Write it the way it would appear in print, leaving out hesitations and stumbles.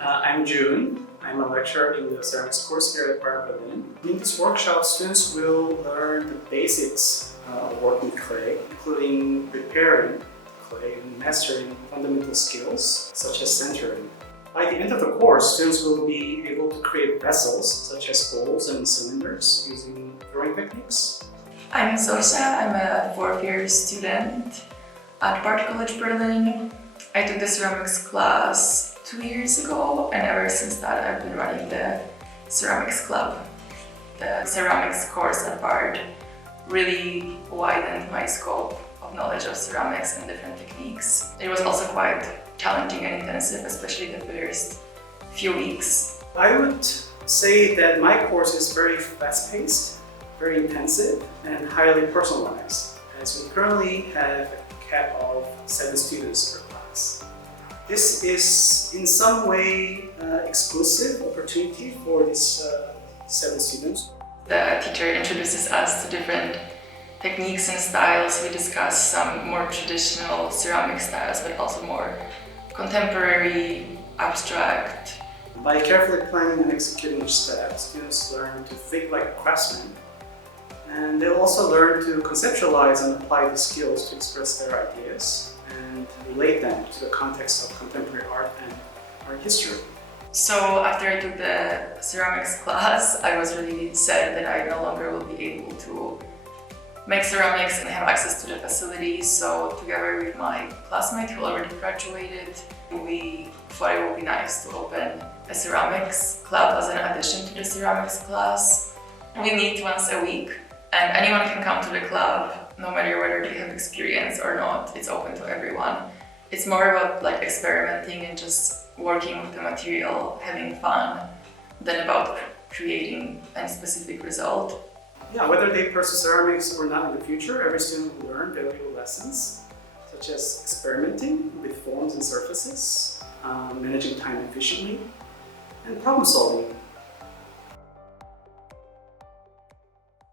I'm June. I'm a lecturer in the ceramics course here at Bar Berlin. In this workshop, students will learn the basics of working with clay, including preparing clay and mastering fundamental skills such as centering. By the end of the course, students will be able to create vessels such as bowls and cylinders using drawing techniques. I'm Zosia. I'm a fourth-year student at Bard College Berlin. I took the ceramics class 2 years ago, and ever since that I've been running the ceramics club. The ceramics course at Bard really widened my scope of knowledge of ceramics and different techniques. It was also quite challenging and intensive, especially the first few weeks. I would say that my course is very fast-paced, very intensive, and highly personalized, as we currently have a cap of 7 students per class. This is in some way exclusive opportunity for these 7 students. The teacher introduces us to different techniques and styles. We discuss some more traditional ceramic styles, but also more contemporary, abstract. By carefully planning and executing each step, students learn to think like craftsmen, and they'll also learn to conceptualize and apply the skills to express their ideas and relate them to the context of contemporary art and art history. So after I took the ceramics class, I was really sad that I no longer will be able to make ceramics and have access to the facilities. So together with my classmate who already graduated, we thought it would be nice to open a ceramics club as an addition to the ceramics class. We meet once a week, and anyone can come to the club, no matter whether they have experience or not. It's open to everyone. It's more about like experimenting and just working with the material, having fun, than about creating a specific result. Yeah, whether they pursue ceramics or not in the future, every student will learn valuable lessons, such as experimenting with forms and surfaces, managing time efficiently, and problem solving.